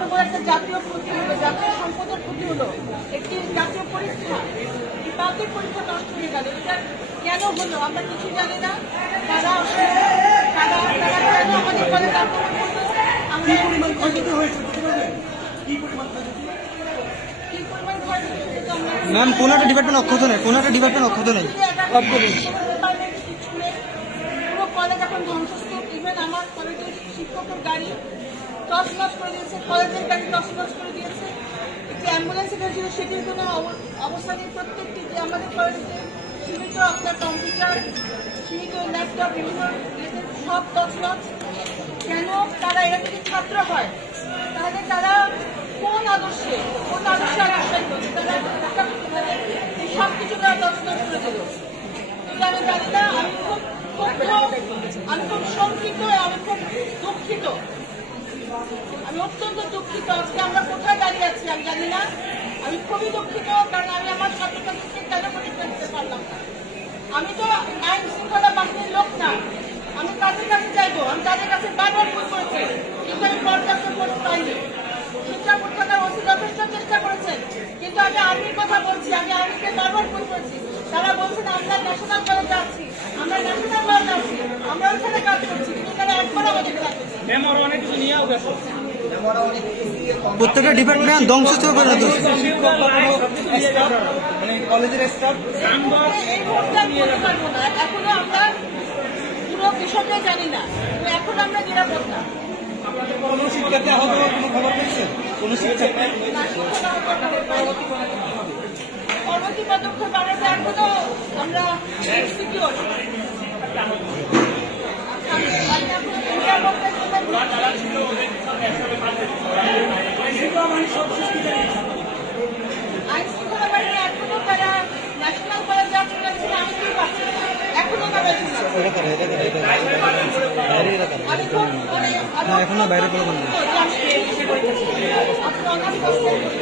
এত বড় একটা জাতীয় ক্ষতি হলো, জাতীয় সম্পদের ক্ষতি হলো, একটি জাতীয় পরীক্ষা, তাদের পরীক্ষা নষ্ট হয়ে গেল। এটা কেন হলো আমরা কিছু জানি না। তারা কেন আমাদের কলেজ আক্রমণ করলো, আমরা কি পরিমাণ ক্ষয়ক্ষতি হয়েছে, কি পরিমাণ ক্ষয়ক্ষতি ম্যাম কোনো একটা ডিপার্টমেন্ট অক্ষত নেই, কোনো একটা ডিপার্টমেন্ট অক্ষত নেই। পুরো কলেজ এখন ধ্বংসস্তূপ। ইভেন আমার কলেজের শিক্ষকের গাড়ি তছনছ করে দিয়েছে, কলেজের গাড়ি তছনছ করে দিয়েছে। একটি অ্যাম্বুলেন্স এখানে ছিল, সেটির কোনো অবস্থা নেই। প্রত্যেকটি যে আমাদের কলেজে সীমিত আপনার কম্পিউটার, সীমিত ল্যাপটপ, বিভিন্ন সব তছনছ। কেন তারা এরা যদি ছাত্র হয় তাহলে তারা কোন আদর্শে আদর্শায়িত হচ্ছে, তারা সব কিছু তারা তছনছ করে দিল। আমি জানি না, আমি খুব শঙ্কিত, আমি খুব দুঃখিত, আমি অত্যন্ত দুঃখিত। আজকে আমরা কোথায় দাঁড়িয়ে আছি আমি জানি না। আমি খুবই দুঃখিত, কারণ আমি আমার ছাত্রছাত্রীকে কেন পরীক্ষা দিতে পারলাম না। আমি তো আইন শৃঙ্খলা বাহিনীর লোক না, আমি তাদের কাছে চাইবো। আমি তাদের কাছে বারবার ফোন করেছি, কিন্তু আমি পর্যাপ্ত ফোর্স পাইনি। শিক্ষা প্রতিষ্ঠানের ওসি যথেষ্ট চেষ্টা করেছেন, কিন্তু আমি আর্মির কথা বলছি, আমি আর্মিকে বারবার ফোন করেছি। তারা বলছেন আমরা ন্যাশনাল কলেজে আছি, আমরা ন্যাশনাল কলেজে আছি, আমরা ওইখানে কাজ করছি, কিন্তু তারা একবার আমাদের কাজ করছে। প্রত্যেকটা ডিপার্টমেন্ট ধ্বংস হয়ে পরিণত হচ্ছে। কলেজের স্টাফ এই মুহূর্তে আমি বলতে পারবো না, এখনো আমরা পুরো বিষয়টা জানি না, এখনো আমরা নিরাপদ না। কোনো শিক্ষার্থী আহত হওয়ার কোনো খবর পেয়েছেন? কোনো শিক্ষার্থী পরবর্তী পদক্ষেপ আমরা এখনো আমরা সিকিউর। আইন শৃঙ্খলা বাহিনী এখনো তারা ন্যাশনাল কলেজে আপনারা আমি কি পাচ্ছি এখনো তারা এখনো বাইরে কোনো আপনি